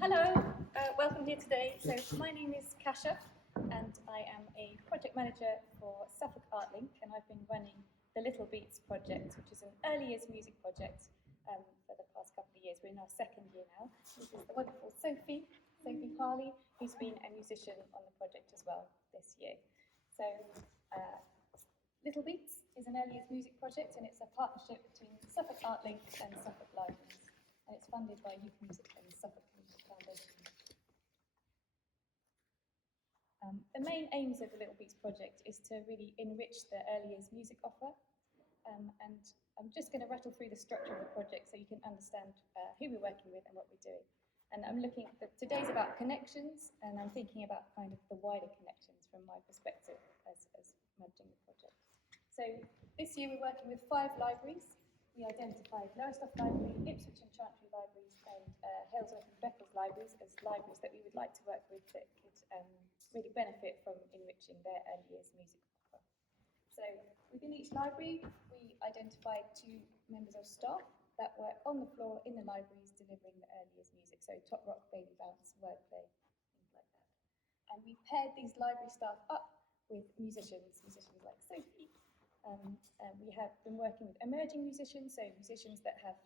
Hello, welcome here today. So my name is Kasha and I am a project manager for Suffolk Artlink, and I've been running the Little Beats project, which is an early years music project for the past couple of years. We're in our second year now. This is the wonderful Sophie Harley, who's been a musician on the project as well this year. So Little Beats is an early years music project, and it's a partnership between Suffolk Artlink and Suffolk Libraries. And it's funded by Youth Music and Suffolk Music Foundation. The main aims of the Little Beats project is to really enrich the early years music offer. And I'm just going to rattle through the structure of the project so you can understand who we're working with and what we're doing. And I'm looking at today's about connections, and I'm thinking about kind of the wider connections from my perspective as managing the project. So this year we're working with 5 libraries. We identified Lowestoft Library, Ipswich and Chantry Libraries, and Halesworth and Beccles Libraries as libraries that we would like to work with that could really benefit from enriching their early years music offer. So within each library, we identified 2 members of staff that work on the floor in the libraries delivering the early years music, so top rock, baby bounce, wordplay, things like that. And we paired these library staff up with musicians like Sophie. We have been working with emerging musicians, so musicians that have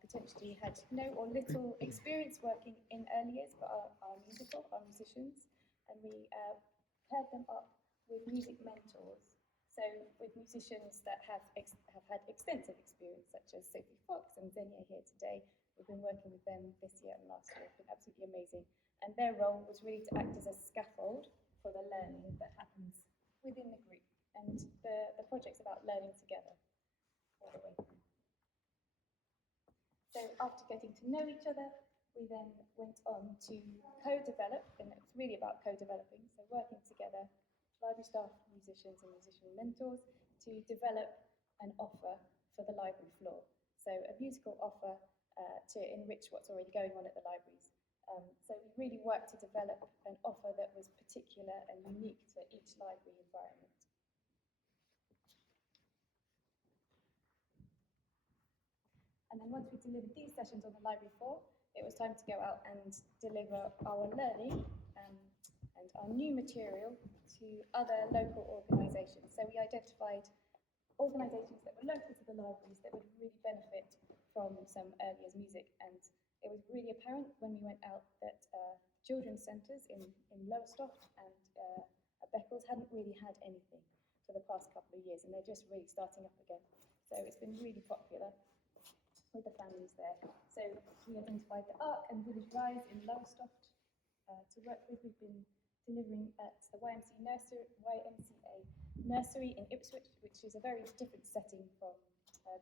potentially had no or little experience working in early years but are musicians, and we paired them up with music mentors, so with musicians that have had extensive experience, such as Sophie Fox and Xenia here today. We've been working with them this year and last year. It's been absolutely amazing, and their role was really to act as a scaffold for the learning that happens within the group. And the project's about learning together all the way through. So after getting to know each other, we then went on to co-develop, and it's really about co-developing, so working together, library staff, musicians and musician mentors, to develop an offer for the library floor. So a musical offer to enrich what's already going on at the libraries. So we really worked to develop an offer that was particular and unique to each library environment. And then once we delivered these sessions on the library floor, it was time to go out and deliver our learning and our new material to other local organisations. So we identified organisations that were local to the libraries that would really benefit from some early years music. And it was really apparent when we went out that children's centres in Lowestoft and Beccles hadn't really had anything for the past couple of years, and they're just really starting up again. So it's been really popular with the families there. So we identified the Ark and Village Rise in Lowestoft to work with. We've been delivering at the YMCA Nursery in Ipswich, which is a very different setting from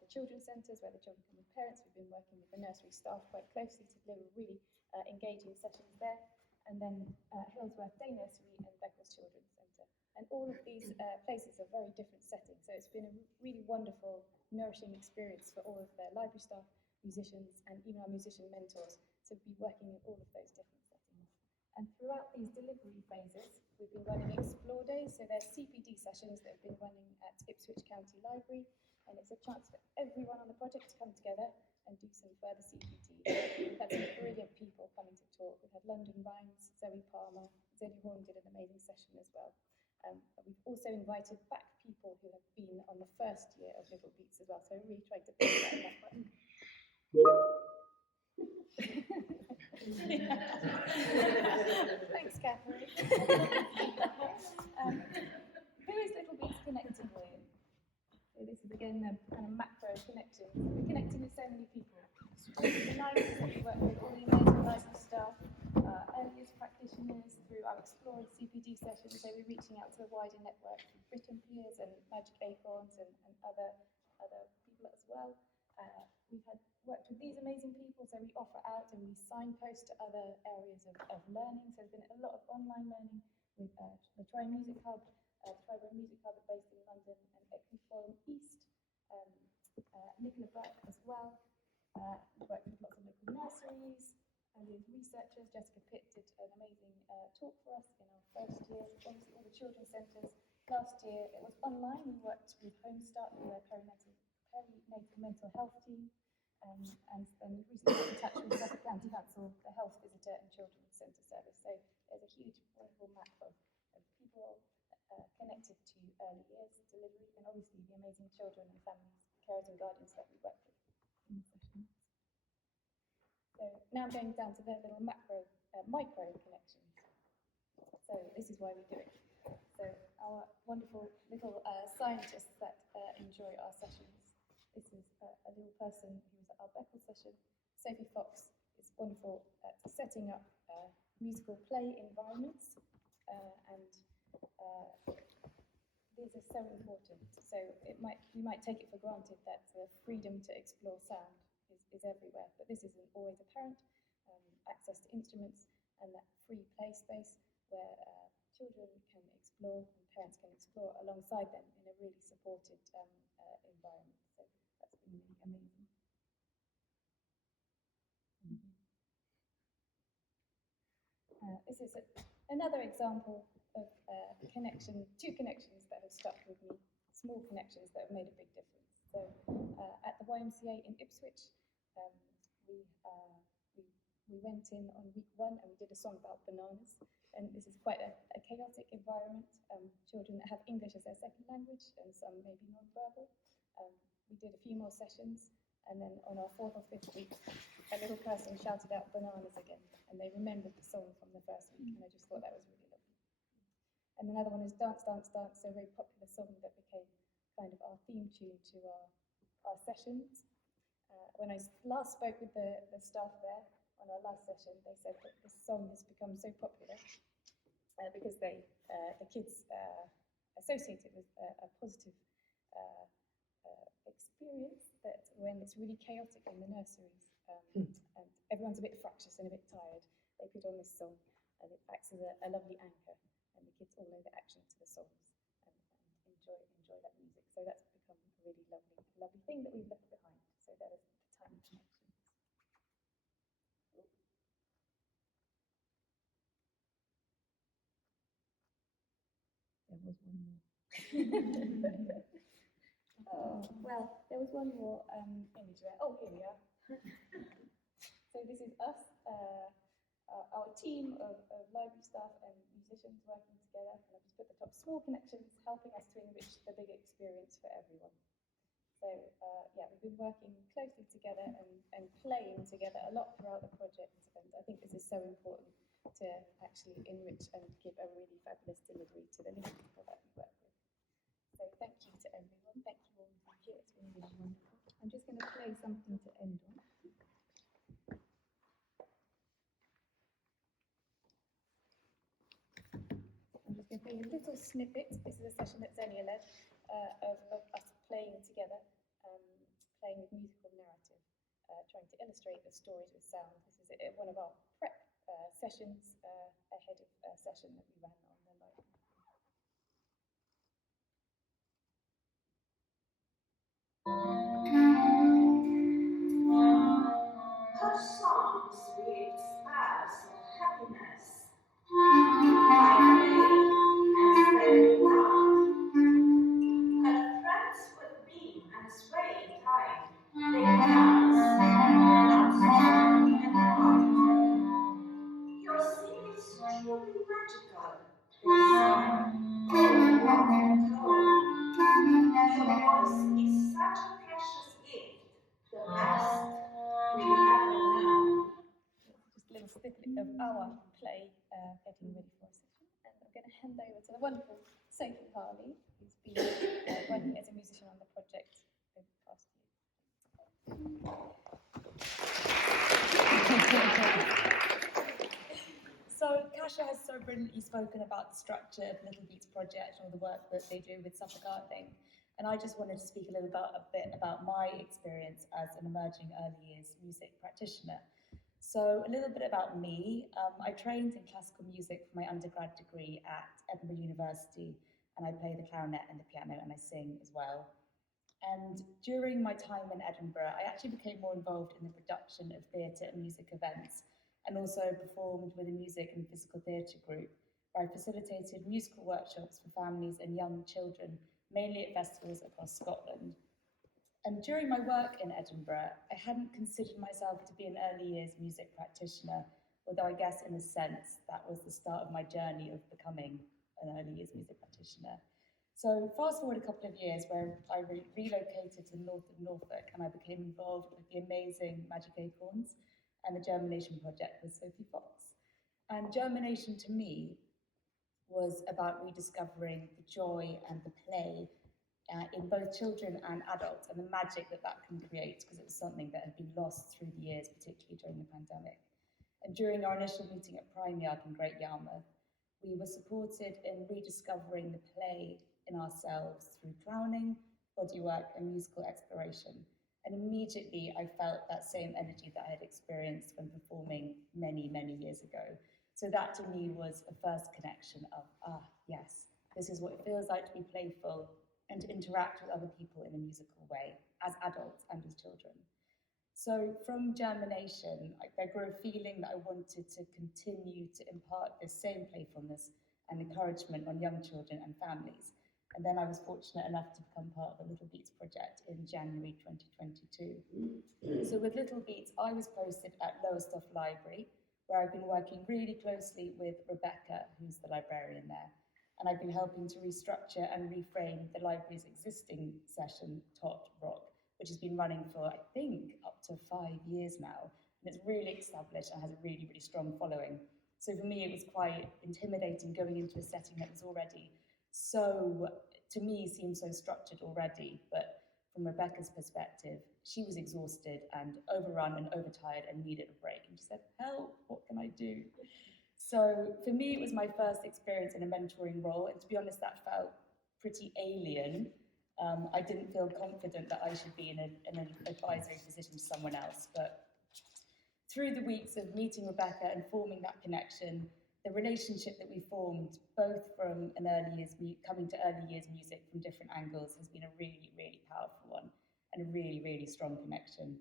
the children's centres where the children come with parents. We've been working with the nursery staff quite closely to deliver really engaging sessions there. And then Halesworth Day Nursery and Beccles Children's Centre. And all of these places are very different settings, so it's been a really wonderful, nourishing experience for all of the library staff, musicians, and even our musician mentors to be working in all of those different settings. And throughout these delivery phases, we've been running Explore Days, so there's CPD sessions that have been running at Ipswich County Library, and it's a chance for everyone on the project to come together and do some further CPD. We've had some brilliant people coming to talk. We've had London Rhymes, Zoe Palmer, Zeddy Horn did an amazing session as well. We've also invited back people who have been on the first year of Little Beats as well, so we really tried to build that network. Thanks, Catherine. Who is Little Beats connecting with? So this is again a kind of macro connection. We're connecting with so many people. The libraries that we work with, all the amazing library staff, early years practitioners, through our Explore and CPD sessions, so we're reaching out to a wider network through Britten Pears and Magic Acorns and other people as well. We've had worked with these amazing people, so we offer out and we signpost to other areas of learning. So there's been a lot of online learning with the Tri Music Hub, Tri Music Hub based in London, and Equiforum East, Nicola Burke as well. We've worked with lots of local nurseries, and with researchers. Jessica Pitt did an amazing talk for us in our first year. Obviously, all the children's centres. Last year it was online. We worked with Home Start, with their perinatal mental health team, and then recently got in touch with Suffolk County Council, the health visitor and children's obviously the amazing children and families, carers and guardians that we work with in the sessions. So now I'm going down to the little micro connections. So this is why we do it. So our wonderful little scientists that enjoy our sessions. This is a little person who was at our Bethel session. Sophie Fox is wonderful at setting up musical play environments, and these are so important. So we might take it for granted that the freedom to explore sound is everywhere, but this isn't always apparent. Access to instruments and that free play space where children can explore and parents can explore alongside them in a really supported environment. So that's been really amazing. This is another example of two connections that have stuck with me, small connections that have made a big difference. So at the YMCA in Ipswich, we went in on week 1 and we did a song about bananas. And this is quite a chaotic environment. Children that have English as their second language and some maybe non-verbal. We did a few more sessions, and then on our 4th or 5th week, a little person shouted out bananas again, and they remembered the song from the first week, and I just thought that was really lovely. And another one is Dance, Dance, Dance, a very popular song that became kind of our theme tune to our sessions. When I last spoke with the staff there on our last session, they said that this song has become so popular because the kids associate it with a positive experience that when it's really chaotic in the nurseries and everyone's a bit fractious and a bit tired, they put on this song and it acts as a lovely anchor, and the kids all know the action to the songs and enjoy that music. So that's become a really lovely thing that we've left behind. So that is the tiny connections. There was one more. Oh, well, there was one more image there. Oh, here we are. So this is us, our team of library staff and musicians working together. And I've just put the top small connections, helping us to enrich the big experience for everyone. So yeah, we've been working closely together and playing together a lot throughout the project. And I think this is so important to actually enrich and give a really fabulous delivery to the little people that we work with. So thank you to everyone. Thank you all for here. It's been really wonderful. I'm just going to play something to end on. I'm just going to play a little snippet. This is a session that's only led of us playing together, playing with musical narrative, trying to illustrate the stories with sound. This is one of our prep sessions ahead of a session that we ran on the library. Her songs with spells of happiness, by day and spending night. Her friends would beam and sway in time. They dance, outside and quiet. Your singing is truly magical, they sang, over and over. Your voice is such a precious gift, the best we've ever known. Just a little snippet of our play getting ready for a session. And I'm going to hand over to the wonderful Sophie Harley, who's been working as a musician on the project over the past year. So Kasia has so brilliantly spoken about the structure of Little Beats project and all the work that they do with Suffolk Artlink. And I just wanted to speak a little bit about my experience as an emerging early years music practitioner. So a little bit about me. I trained in classical music for my undergrad degree at Edinburgh University, and I play the clarinet and the piano, and I sing as well. And during my time in Edinburgh, I actually became more involved in the production of theatre and music events, and also performed with a music and physical theatre group, where I facilitated musical workshops for families and young children, mainly at festivals across Scotland. And during my work in Edinburgh, I hadn't considered myself to be an early years music practitioner, although I guess in a sense that was the start of my journey of becoming an early years music practitioner. So fast forward a couple of years where I relocated to north of Norfolk and I became involved with the amazing Magic Acorns and the Germination Project with Sophie Fox. And germination to me was about rediscovering the joy and the play in both children and adults and the magic that that can create, because it was something that had been lost through the years, particularly during the pandemic. And during our initial meeting at Prime Yard in Great Yarmouth, we were supported in rediscovering the play in ourselves through clowning, bodywork and musical exploration. And immediately I felt that same energy that I had experienced when performing many, many years ago. So that to me was a first connection of, yes, this is what it feels like to be playful and to interact with other people in a musical way, as adults and as children. So from germination, I grew a feeling that I wanted to continue to impart this same playfulness and encouragement on young children and families. And then I was fortunate enough to become part of the Little Beats project in January 2022. So with Little Beats, I was posted at Lowestoft Library, where I've been working really closely with Rebecca, who's the librarian there. And I've been helping to restructure and reframe the library's existing session, Tot Rock, which has been running for, I think, up to 5 years now. And it's really established and has a really, really strong following. So for me, it was quite intimidating going into a setting that was already so, to me, seemed so structured already. But from Rebecca's perspective, she was exhausted and overrun and overtired and needed a break. And she said, help, what can I do? So for me, it was my first experience in a mentoring role. And to be honest, that felt pretty alien. I didn't feel confident that I should be in an advisory position to someone else. But through the weeks of meeting Rebecca and forming that connection, the relationship that we formed, both from coming to early years music from different angles, has been a really, really powerful one and a really, really strong connection.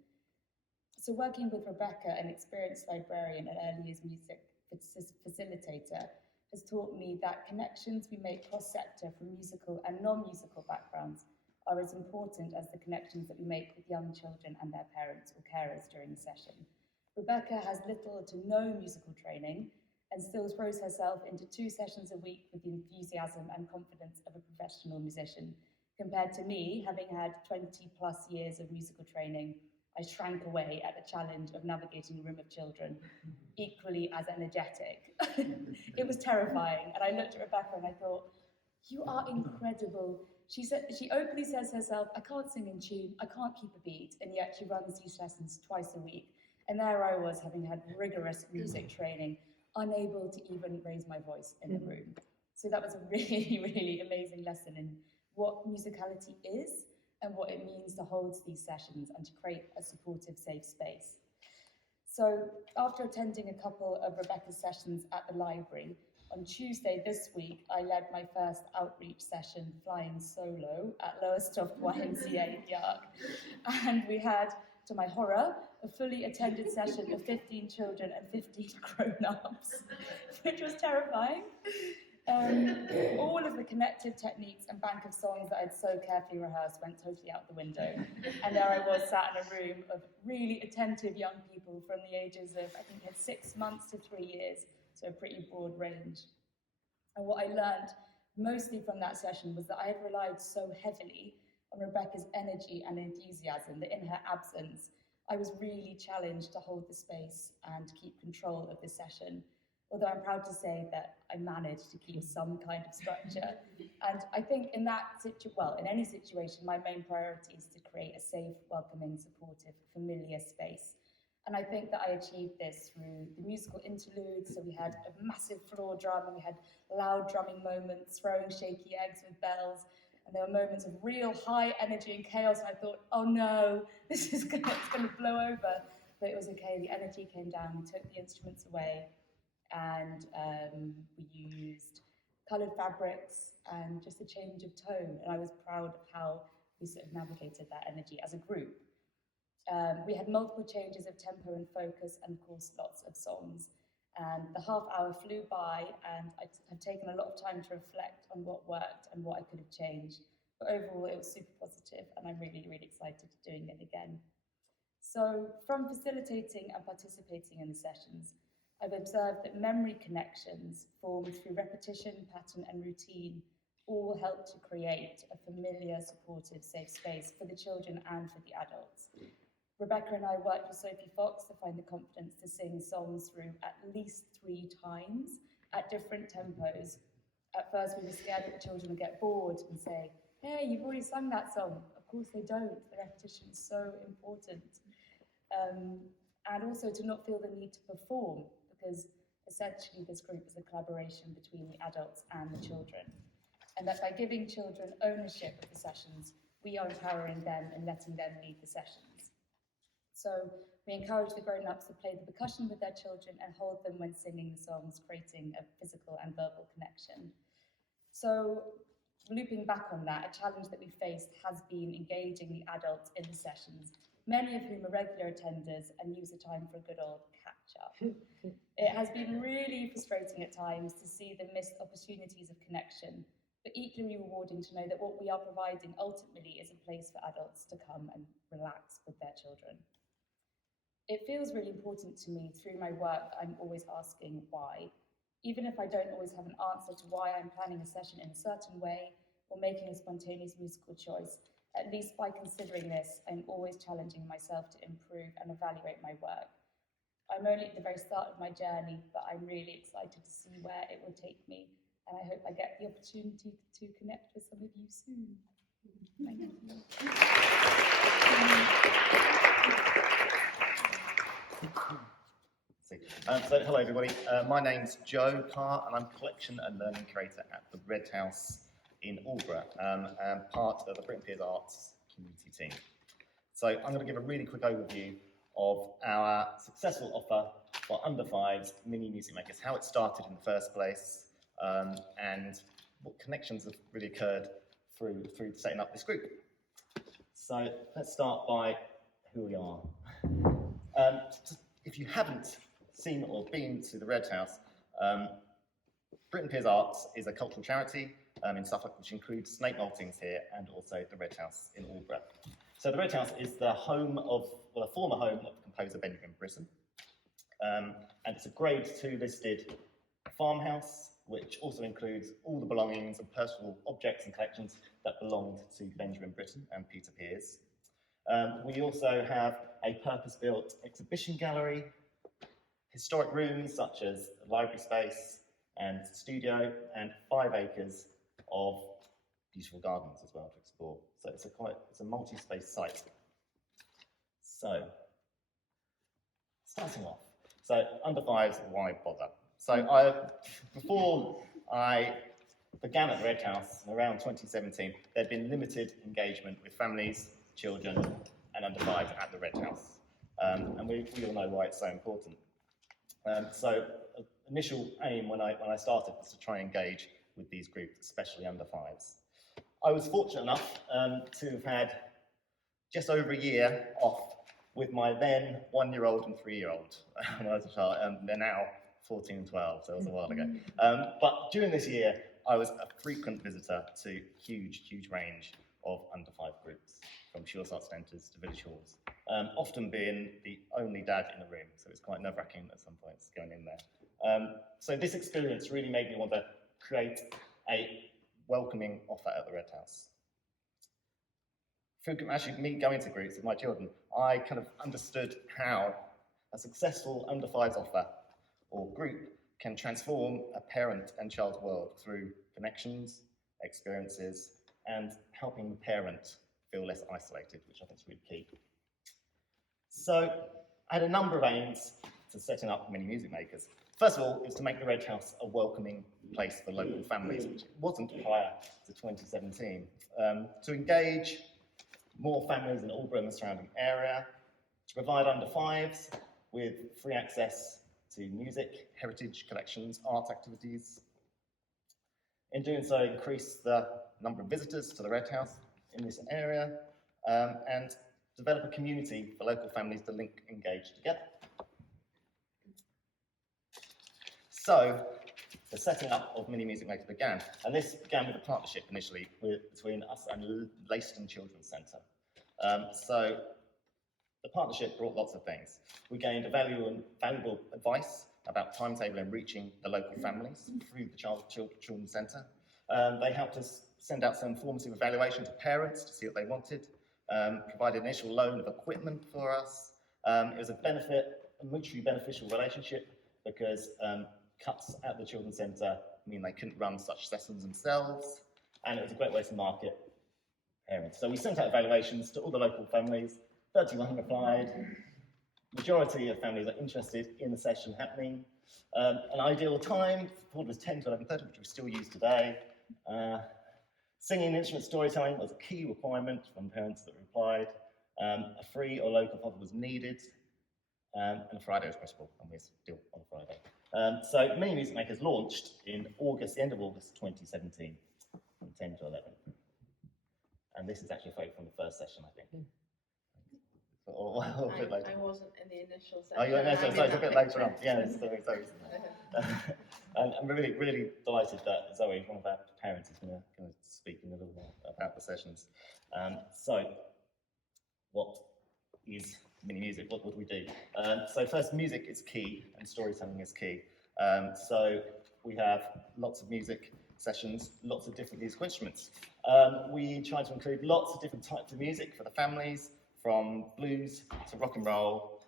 So working with Rebecca, an experienced librarian and early years music facilitator, has taught me that connections we make cross-sector from musical and non-musical backgrounds are as important as the connections that we make with young children and their parents or carers during a session. Rebecca has little to no musical training and still throws herself into 2 sessions a week with the enthusiasm and confidence of a professional musician. Compared to me, having had 20+ years of musical training, I shrank away at the challenge of navigating a room of children, equally as energetic. It was terrifying, and I looked at Rebecca and I thought, you are incredible. She openly says herself, I can't sing in tune, I can't keep a beat, and yet she runs these lessons twice a week. And there I was, having had rigorous music training, unable to even raise my voice in a room. So that was a really, really amazing lesson in what musicality is and what it means to hold these sessions and to create a supportive, safe space. So after attending a couple of Rebecca's sessions at the library, on Tuesday this week, I led my first outreach session flying solo at Lowestoft YMCA Yark. And we had, to my horror, a fully attended session of 15 children and 15 grown-ups, which was terrifying. All of the connective techniques and bank of songs that I'd so carefully rehearsed went totally out the window. And there I was sat in a room of really attentive young people from the ages of, I think, 6 months to 3 years, so a pretty broad range. And what I learned mostly from that session was that I had relied so heavily on Rebecca's energy and enthusiasm that in her absence, I was really challenged to hold the space and keep control of the session. Although I'm proud to say that I managed to keep some kind of structure. And I think in any situation, my main priority is to create a safe, welcoming, supportive, familiar space. And I think that I achieved this through the musical interludes. So we had a massive floor drum, and we had loud drumming moments, throwing shaky eggs with bells. And there were moments of real high energy and chaos. And I thought, oh no, it's gonna blow over. But it was okay, the energy came down, we took the instruments away, and we used coloured fabrics and just a change of tone. And I was proud of how we sort of navigated that energy as a group. We had multiple changes of tempo and focus, and of course lots of songs. And the half hour flew by, and I have taken a lot of time to reflect on what worked and what I could have changed. But overall, it was super positive, and I'm really, really excited to doing it again. So from facilitating and participating in the sessions, I've observed that memory connections formed through repetition, pattern, and routine all help to create a familiar, supportive, safe space for the children and for the adults. Rebecca and I worked with Sophie Fox to find the confidence to sing songs through at least 3 times at different tempos. At first, we were scared that the children would get bored and say, "Hey, you've already sung that song." Of course they don't. The repetition is so important. And also to not feel the need to perform, because essentially this group is a collaboration between the adults and the children. And that by giving children ownership of the sessions, we are empowering them and letting them lead the sessions. So we encourage the grown-ups to play the percussion with their children and hold them when singing the songs, creating a physical and verbal connection. So looping back on that, a challenge that we faced has been engaging the adults in the sessions, many of whom are regular attenders and use the time for a good old catch-up. It has been really frustrating at times to see the missed opportunities of connection, but equally rewarding to know that what we are providing ultimately is a place for adults to come and relax with their children. It feels really important to me through my work that I'm always asking why. Even if I don't always have an answer to why I'm planning a session in a certain way or making a spontaneous musical choice, at least by considering this, I'm always challenging myself to improve and evaluate my work. I'm only at the very start of my journey, but I'm really excited to see where it will take me, and I hope I get the opportunity to connect with some of you soon. Thank you. So hello everybody, my name's Joe Carr and I'm Collection and Learning Curator at the Red House in Aldborough and part of the Britten Pears Arts community team. So I'm going to give a really quick overview of our successful offer for under 5s mini music makers, how it started in the first place and what connections have really occurred through setting up this group. So let's start by who we are. If you haven't seen or been to the Red House, Britten Pears Arts is a cultural charity in Suffolk, which includes Snape Maltings here and also the Red House in Aldborough. So the Red House is the home of, well, a former home of composer Benjamin Britten, and it's a Grade 2 listed farmhouse, which also includes all the belongings and personal objects and collections that belonged to Benjamin Britten and Peter Pears. We also have a purpose-built exhibition gallery, historic rooms such as library space and studio, and 5 acres of beautiful gardens as well to explore. So it's a multi-space site. So, starting off. So under 5s, why bother? So before I began at the Red House in around 2017, there'd been limited engagement with families, children, and under 5s at the Red House. And we all know why it's so important. So initial aim when I started was to try and engage with these groups, especially under 5s. I was fortunate enough to have had just over a year off with my then 1-year-old and 3-year-old when I was a child, and they're now 14 and 12, so it was a while ago. But during this year, I was a frequent visitor to huge range of under 5 groups, from Shores Arts Centres to village halls, often being the only dad in the room, so it's quite nerve-wracking at some points going in there. So this experience really made me want to create a welcoming offer at the Red House. Through actually me going to groups with my children, I kind of understood how a successful under 5s offer or group can transform a parent and child's world through connections, experiences, and helping the parent feel less isolated, which I think is really key. So I had a number of aims to setting up mini music makers. First of all, is to make the Red House a welcoming place for local families, which it wasn't prior to 2017. To engage more families in Aldborough and the surrounding area, to provide under 5s with free access to music, heritage collections, art activities. In doing so, increase the number of visitors to the Red House in this area, and develop a community for local families to link, engage together. So, the setting up of Mini Music Makers began, and this began with a partnership initially between us and Leiston Children's Centre. So, the partnership brought lots of things. We gained valuable advice about timetable and reaching the local families through the Children's Centre. They helped us send out some formative evaluation to parents to see what they wanted, provided an initial loan of equipment for us. It was a mutually beneficial relationship because cuts at the Children's Centre mean they couldn't run such sessions themselves, and it was a great way to market parents. So we sent out evaluations to all the local families, 31 replied. Majority of families are interested in the session happening. An ideal time was 10 to 11:30, which we still use today. Singing and instrument storytelling was a key requirement from parents that replied. A free or local pod was needed, and a Friday was possible, and we're still on Friday. So Mini Music Makers launched in August, the end of August 2017, from 10 to 11. And this is actually a photo from the first session, I think. I wasn't in the initial session. Oh, you weren't there, so it's a bit later on. Yeah, sorry. And I'm really delighted that Zoe, one of our parents, is going to speak in a little while about the sessions. So, what is Mini Music? What would we do? So first, music is key, and storytelling is key. So we have lots of music sessions, lots of different musical instruments. We try to include lots of different types of music for the families, from blues to rock and roll,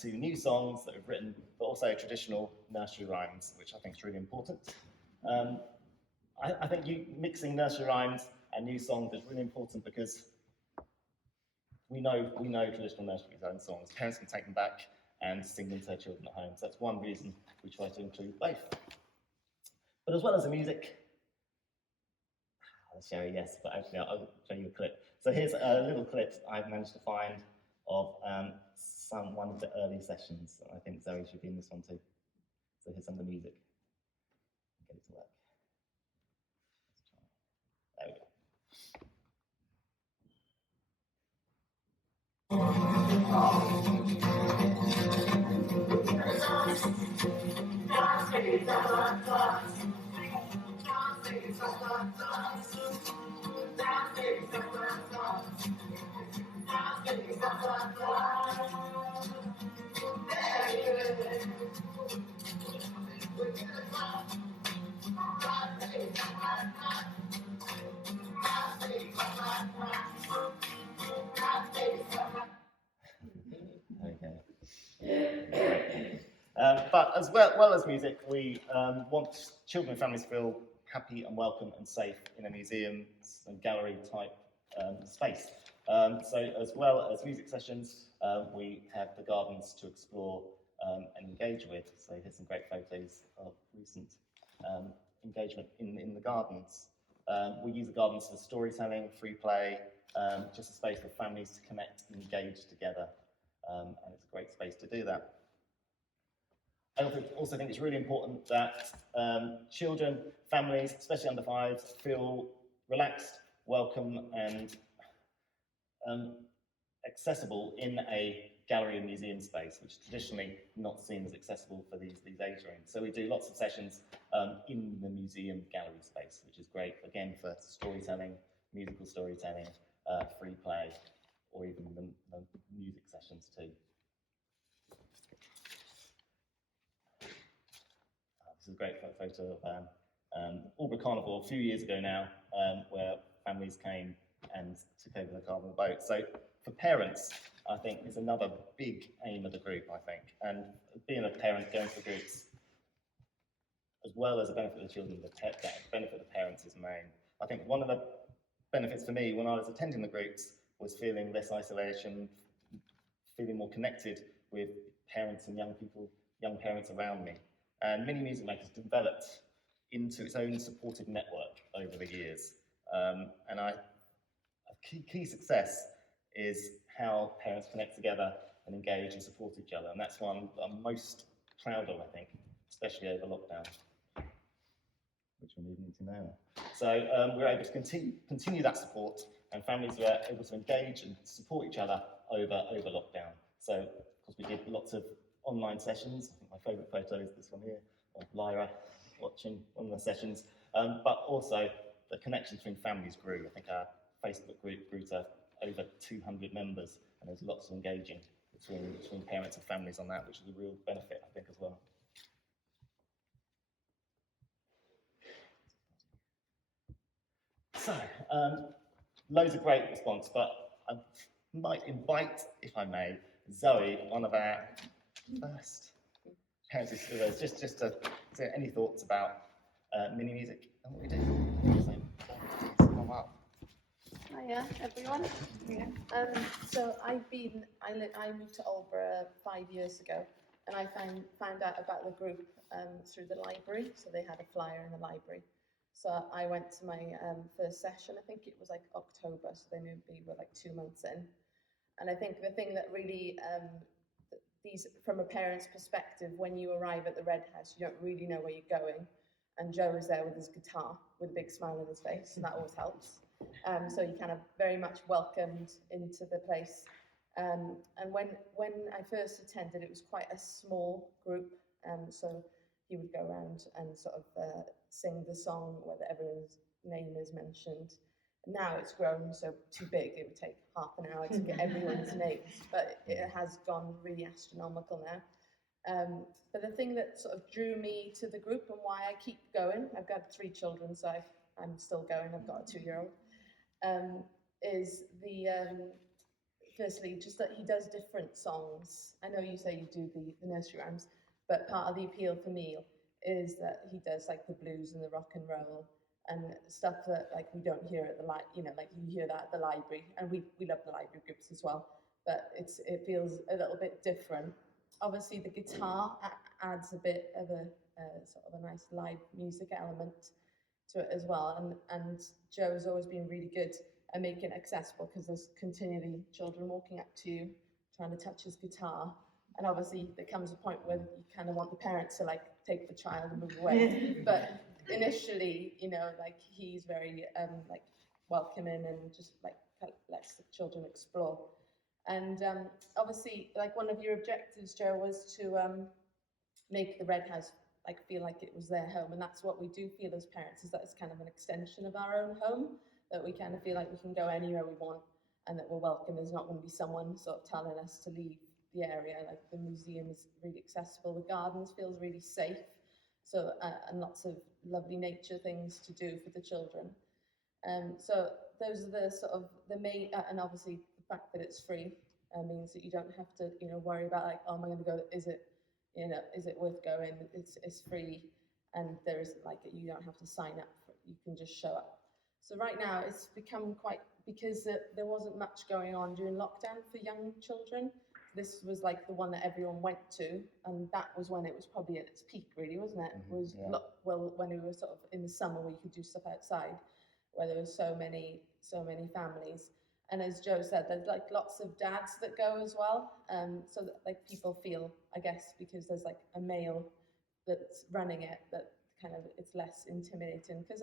to new songs that we've written, but also traditional nursery rhymes, which I think is really important. I think mixing nursery rhymes and new songs is really important because we know traditional nursery rhyme songs. Parents can take them back and sing them to their children at home. So that's one reason we try to include both. But as well as the music, I'll show you, yes, but actually I'll show you a clip. So here's a little clip I've managed to find of one of the early sessions. I think Zoe should be in this one too. So here's some of the music. Get it to work. There we go. But as well as music, we want children and families to feel happy and welcome and safe in a museum and gallery type space. So as well as music sessions, we have the gardens to explore and engage with. So here's some great photos of recent engagement in the gardens. We use the gardens for storytelling, free play, just a space for families to connect and engage together. And it's a great space to do that. I also think it's really important that children, families, especially under 5s, feel relaxed, welcome, and accessible in a gallery and museum space, which is traditionally not seen as accessible for these age ranges. So we do lots of sessions in the museum gallery space, which is great, again, for storytelling, musical storytelling, free play, or even the music sessions too. This is a great photo of Albury Carnival a few years ago now, where families came and took over the carnival boat. So for parents, I think is another big aim of the group, I think. And being a parent going to the groups, as well as the benefit of the children, the benefit of the parents is main. I think one of the benefits for me when I was attending the groups was feeling less isolation, feeling more connected with parents and young parents around me. And Mini Music Makers developed into its own supportive network over the years. And a key success is how parents connect together and engage and support each other. And that's one I'm most proud of, I think, especially over lockdown, which we're moving into now. So we're able to continue that support, and families were able to engage and support each other over lockdown. So, of course, we did lots of online sessions. I think my favourite photo is this one here, of Lyra watching one of the sessions. But also, the connections between families grew. I think our Facebook group grew to over 200 members, and there's lots of engaging between parents and families on that, which is a real benefit, I think, as well. Loads of great response, but I might invite, if I may, Zoe, one of our first parents of students, just to say any thoughts about mini music and what we do. So, please come up. Hiya, everyone. So I moved to Aldeburgh 5 years ago, and I found out about the group through the library. So they had a flyer in the library. So I went to my first session. I think it was like October, so they maybe were like 2 months in. And I think the thing that really from a parent's perspective, when you arrive at the Red House, you don't really know where you're going. And Joe was there with his guitar, with a big smile on his face, and that always helps. So you kind of very much welcomed into the place. And when I first attended, it was quite a small group. So he would go around and sort of sing the song where everyone's name is mentioned. Now it's grown so too big, it would take half an hour to get everyone's names, but it has gone really astronomical now. But the thing that sort of drew me to the group and why I keep going, I've got 3 children, so I'm still going, I've got a 2-year-old, is firstly, just that he does different songs. I know you say you do the nursery rhymes, but part of the appeal for me is that he does like the blues and the rock and roll and stuff that like we don't hear at the like you hear that at the library, and we love the library groups as well, but it feels a little bit different. Obviously, the guitar adds a bit of a sort of a nice live music element to it as well, and Joe's always been really good at making it accessible because there's continually children walking up to you trying to touch his guitar, and obviously there comes a point where you kind of want the parents to like take the child and move away, but initially, like he's very like welcoming and just like lets the children explore. And obviously, like one of your objectives, Joe, was to make the Red House like feel like it was their home, and that's what we do feel as parents, is that it's kind of an extension of our own home, that we kind of feel like we can go anywhere we want and that we're welcome. There's not going to be someone sort of telling us to leave the area. Like the museum is really accessible, the gardens feels really safe, so and lots of lovely nature things to do for the children. So those are the sort of the main, and obviously the fact that it's free means that you don't have to worry about like, oh, am I going to go? Is it worth going? It's free, and there isn't like you don't have to sign up for it. You can just show up. So right now it's become quite, because there wasn't much going on during lockdown for young children. This was like the one that everyone went to, and that was when it was probably at its peak, really, wasn't it? Mm-hmm, Was yeah. well, when we were sort of in the summer where you could do stuff outside, where there were so many families. And as Joe said, there's like lots of dads that go as well, so that like people feel, I guess, because there's like a male that's running it, that kind of it's less intimidating. Because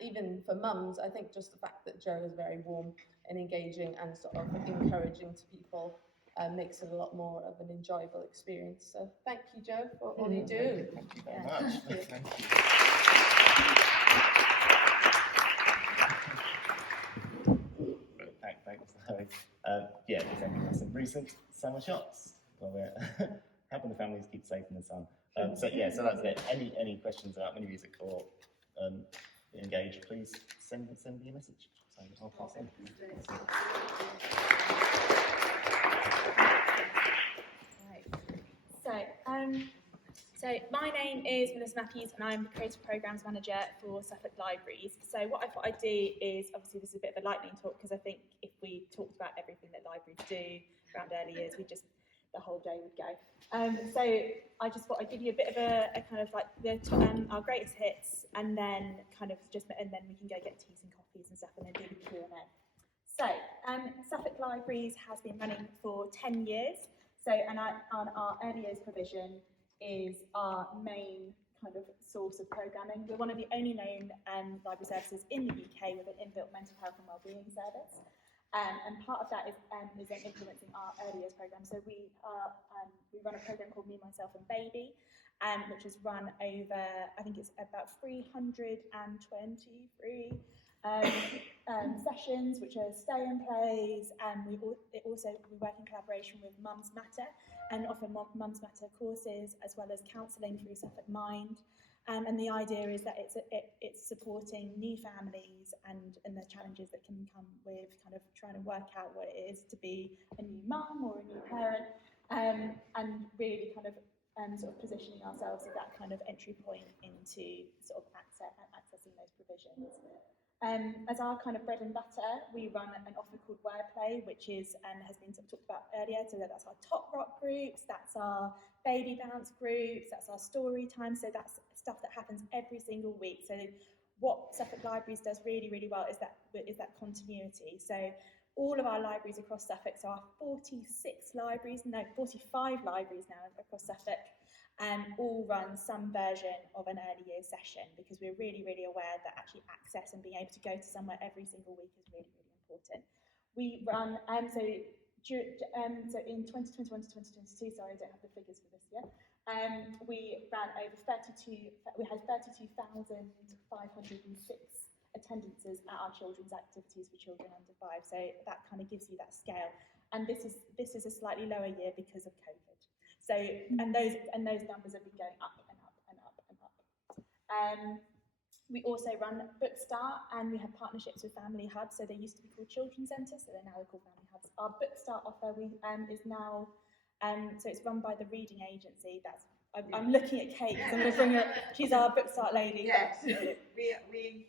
even for mums, I think just the fact that Joe is very warm and engaging and sort of encouraging to people makes it a lot more of an enjoyable experience. So thank you, Joe, for all you do. Thank you very much. Thank you. Thanks. Yeah, we're sending us some recent summer shots where we're helping the families keep safe in the sun. So that's it. Any questions about mini music or engage, please send me a message. So I'll pass on. So my name is Melissa Matthews, and I'm the Creative Programmes Manager for Suffolk Libraries. So what I thought I'd do is, obviously this is a bit of a lightning talk, because I think if we talked about everything that libraries do around early years, the whole day would go. So I just thought I'd give you a bit of a kind of like our greatest hits, and then and then we can go get teas and coffees and stuff, and then do the Q&A. So Suffolk Libraries has been running for 10 years. So and our early years provision is our main kind of source of programming. We're one of the only known library services in the UK with an inbuilt mental health and wellbeing service. And part of that is influencing our early years programme. So we run a programme called Me, Myself and Baby, which is run over, I think it's about 323 sessions, which are stay and plays, and we work in collaboration with Mums Matter and offer Mums Matter courses, as well as counselling through Suffolk Mind. And the idea is that it's supporting new families and the challenges that can come with kind of trying to work out what it is to be a new mum or a new parent, and really kind of sort of positioning ourselves as that kind of entry point into sort of accessing those provisions. As our kind of bread and butter, we run an offer called Wordplay, which is has been sort of talked about earlier. So that's our top rock groups, that's our baby bounce groups, that's our story time. So that's stuff that happens every single week. So what Suffolk Libraries does really, really well is that continuity. So all of our libraries across Suffolk, so our 45 libraries now across Suffolk, all run some version of an early years session, because we're really, really aware that actually access and being able to go to somewhere every single week is really, really important. We run, so in 2021 to 2022, sorry, I don't have the figures for this year, we ran over 32, we had 32,506 attendances at our children's activities for children under 5. So that kind of gives you that scale. And this is a slightly lower year because of COVID. So and those numbers have been going up and up and up and up. We also run Bookstart, and we have partnerships with family hubs. So they used to be called children's centres, so they're now called family hubs. Our Bookstart offer is now so it's run by the Reading Agency. I'm looking at Kate, so I'm going to bring her. She's our Bookstart lady. Yes, we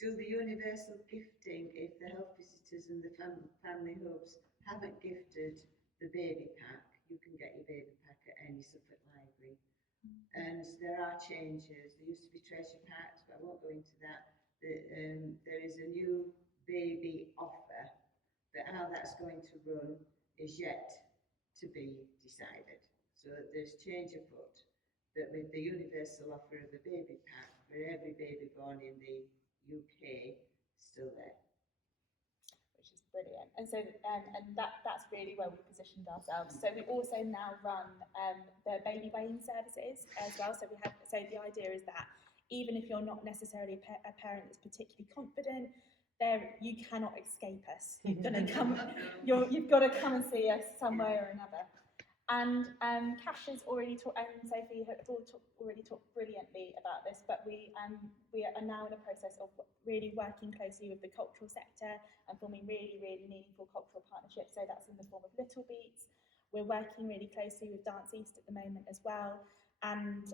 do the universal gifting if the health visitors and the family hubs haven't gifted the baby pack. You can get your baby pack at any Suffolk library. And there are changes. There used to be treasure packs, but I won't go into that. There is a new baby offer, but how that's going to run is yet to be decided. So there's change afoot, but with the universal offer of the baby pack for every baby born in the UK, still there. Which is brilliant. And so and that's really where we positioned ourselves. So we also now run the baby weighing services as well. So the idea is that even if you're not necessarily a parent that's particularly confident, you cannot escape us. You've got to come. You've got to come and see us some way or another. And Cash has already talked, and Sophie have already talked brilliantly about this, but we are now in a process of really working closely with the cultural sector and forming really, really meaningful cultural partnerships. So that's in the form of Little Beats. We're working really closely with Dance East at the moment as well. And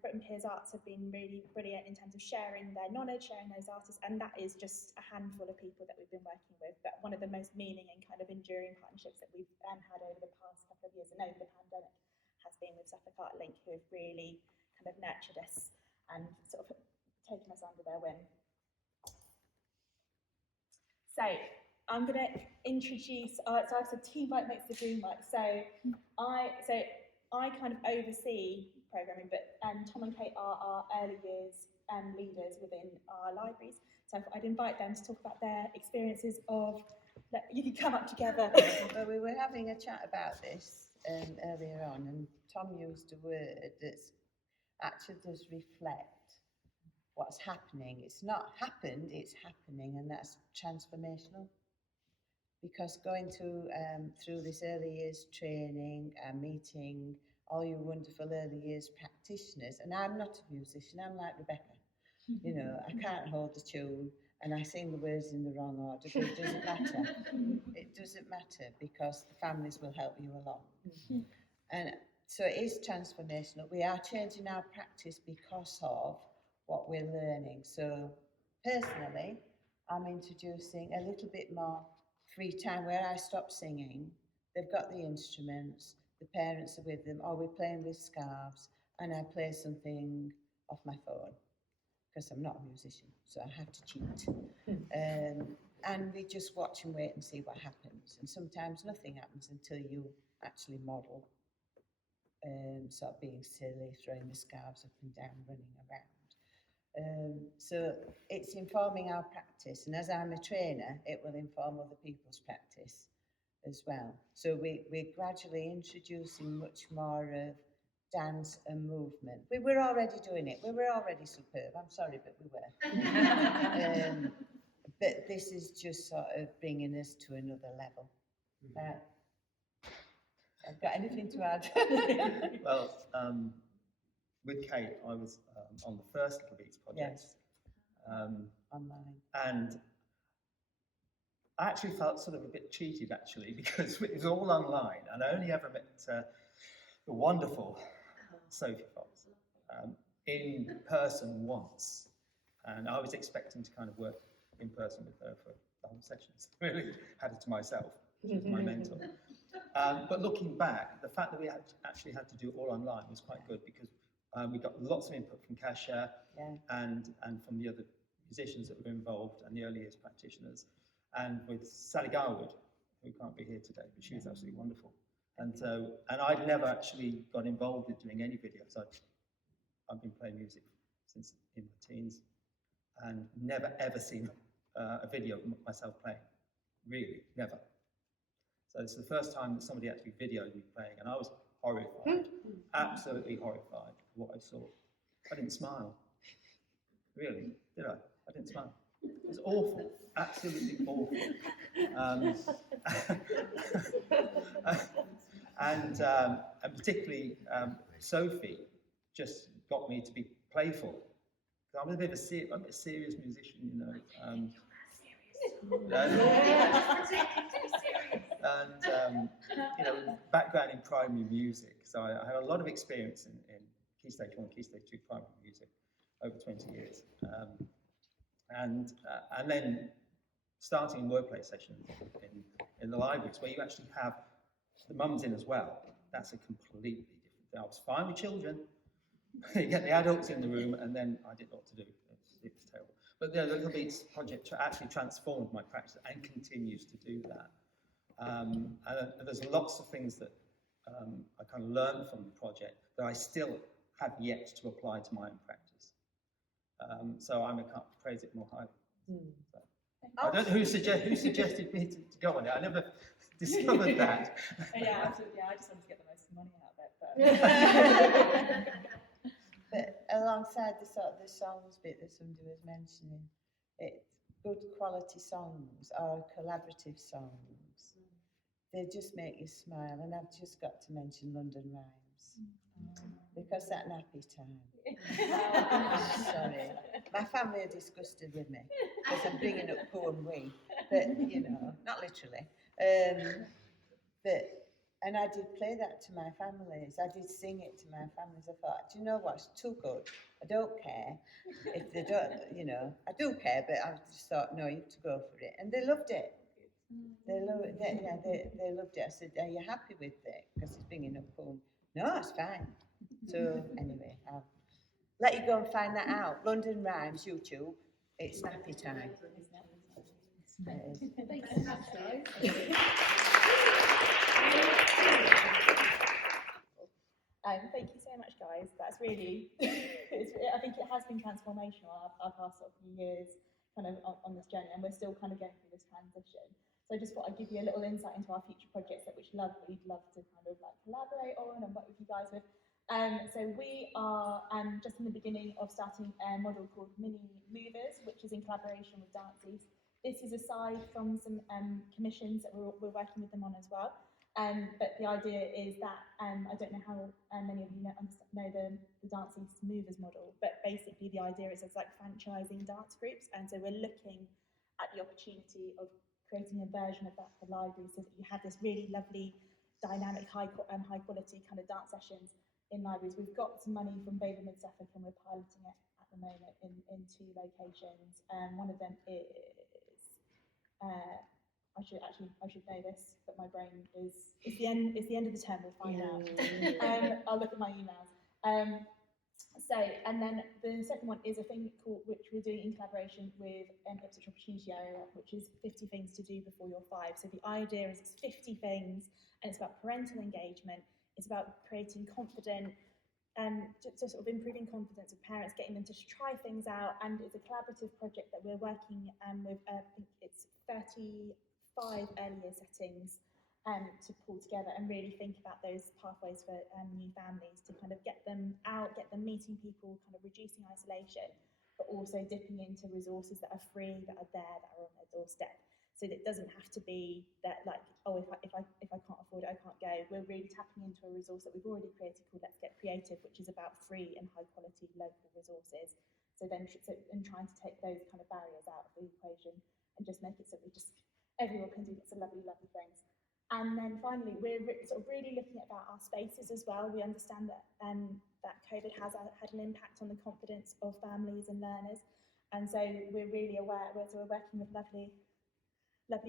Britten Pears Arts have been really brilliant in terms of sharing their knowledge, sharing those artists, and that is just a handful of people that we've been working with. But one of the most meaning and kind of enduring partnerships that we've had over the past couple of years and over the pandemic has been with Suffolk Artlink, who have really kind of nurtured us and sort of taken us under their wing. So I'm going to introduce. So I said teamwork makes the dream work. So I kind of oversee programming, but Tom and Kate are our early years leaders within our libraries. So I'd invite them to talk about their experiences of. You can come up together. Well, we were having a chat about this earlier on, and Tom used a word that actually does reflect what's happening. It's not happened; it's happening, and that's transformational. Because going through this early years training and meeting all your wonderful early years practitioners, and I'm not a musician, I'm like Rebecca, you know, I can't hold the tune and I sing the words in the wrong order, but it doesn't matter. It doesn't matter, because the families will help you along. And so it is transformational. We are changing our practice because of what we're learning. So personally, I'm introducing a little bit more free time where I stop singing. They've got the instruments, the parents are with them, or we're playing with scarves, and I play something off my phone, because I'm not a musician, so I have to cheat. And we just watch and wait and see what happens. And sometimes nothing happens until you actually model, sort of being silly, throwing the scarves up and down, running around. So it's informing our practice, and as I'm a trainer, it will inform other people's practice as well. So we're gradually introducing much more of dance and movement. We were already doing it. We were already superb. I'm sorry, but we were. But this is just sort of bringing us to another level. I've got anything to add? Well, with Kate, I was on the first Little Beats project. Yes. Online. And I actually felt sort of a bit cheated, actually, because it was all online, and I only ever met the wonderful Sophie Fox in person once, and I was expecting to kind of work in person with her for the whole session, so I really had it to myself. She was my mentor. But looking back, the fact that we actually had to do it all online was quite good, because we got lots of input from Kasia and from the other musicians that were involved and the early years practitioners, and with Sally Garwood, who can't be here today, but she was absolutely wonderful. And I'd never actually got involved in doing any videos. I've been playing music since in my teens, and never ever seen a video of myself playing, really, never. So it's the first time that somebody actually videoed me playing, and I was horrified, absolutely horrified at what I saw. I didn't smile, really, did I? I didn't smile. It was awful, absolutely awful. And particularly Sophie just got me to be playful. I'm a bit of a serious musician, you know. And you know, background in primary music, so I had a lot of experience in Key Stage 1, Key Stage 2 primary music over 20 years. And then starting workplace sessions in the libraries, where you actually have the mums in as well. That's a completely different thing. I was fine with children. You get the adults in the room, and then I didn't know what to do. It was terrible. But the Little Beats project actually transformed my practice and continues to do that. And there's lots of things that I kind of learned from the project that I still have yet to apply to my own practice. So I can't praise it more highly. So, I don't know who suggested me to go on it. I never discovered that. Yeah, absolutely. I just wanted to get the most money out of it. But alongside the sort of the songs bit that somebody was mentioning, good quality songs or collaborative songs, they just make you smile. And I've just got to mention London Rhymes, because that nappy time. Sorry, my family are disgusted with me because I'm bringing up poem we, but you know, not literally. And I did play that to my families. I did sing it to my families. I thought, do you know what? It's too good. I don't care if they don't, you know. I do care, but I just thought, no, you have to go for it. And they loved it. They loved it. They loved it. I said, are you happy with it? Because it's bringing up poem. No, it's fine. So anyway, I'll let you go and find that out. London Rhymes, YouTube. It's nappy time. Thank you so much, guys. That's really, I think it has been transformational our past sort of few years kind of on this journey, and we're still kind of going through this transition. So I just thought I'd give you a little insight into our future projects that we'd love to kind of like collaborate on and work with you guys with. So we are just in the beginning of starting a model called Mini Movers, which is in collaboration with Dances. This is aside from some commissions that we're working with them on as well. But the idea is that, I don't know how many of you know the Dances Movers model, but basically the idea is it's like franchising dance groups, and so we're looking at the opportunity of creating a version of that for libraries so that you have this really lovely, dynamic, high quality kind of dance sessions in libraries. We've got some money from Baber Mid Suffolk, and we're piloting it at the moment in 2 locations. One of them is, I should know this, but my brain it's the end of the term, we'll find out. I'll look at my emails. And then the second one is a thing which we're doing in collaboration with Ipswich Opportunity Area, which is 50 things to do before you're 5. So the idea is it's 50 things, and it's about parental engagement. It's about creating confident, to sort of improving confidence of parents, getting them to try things out. And it's a collaborative project that we're working with, I think it's 35 early year settings to pull together and really think about those pathways for new families to kind of get them out, get them meeting people, kind of reducing isolation, but also dipping into resources that are free, that are there, that are on their doorstep. So that it doesn't have to be that like, oh, if I can't afford it, I can't go. We're really tapping into a resource that we've already created called Let's Get Creative, which is about free and high quality local resources. So then, and trying to take those kind of barriers out of the equation and just make it so everyone can do lots of lovely, lovely things. And then finally, we're sort of really looking at our spaces as well. We understand that that COVID has had an impact on the confidence of families and learners. And so we're really aware, so we're working with lovely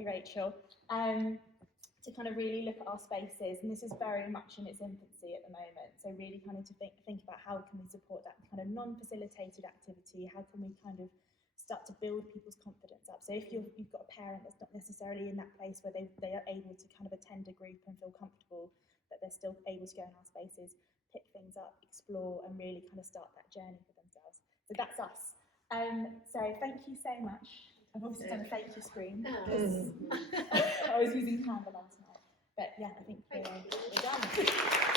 Rachel, to kind of really look at our spaces, and this is very much in its infancy at the moment. So really kind of to think about how can we support that kind of non-facilitated activity, how can we kind of start to build people's confidence up. So if you've got a parent that's not necessarily in that place where they are able to kind of attend a group and feel comfortable, that they're still able to go in our spaces, pick things up, explore, and really kind of start that journey for themselves. So that's us. So thank you so much. I've obviously done a fake to screen. I was using Canva last night. But yeah, I think we're done.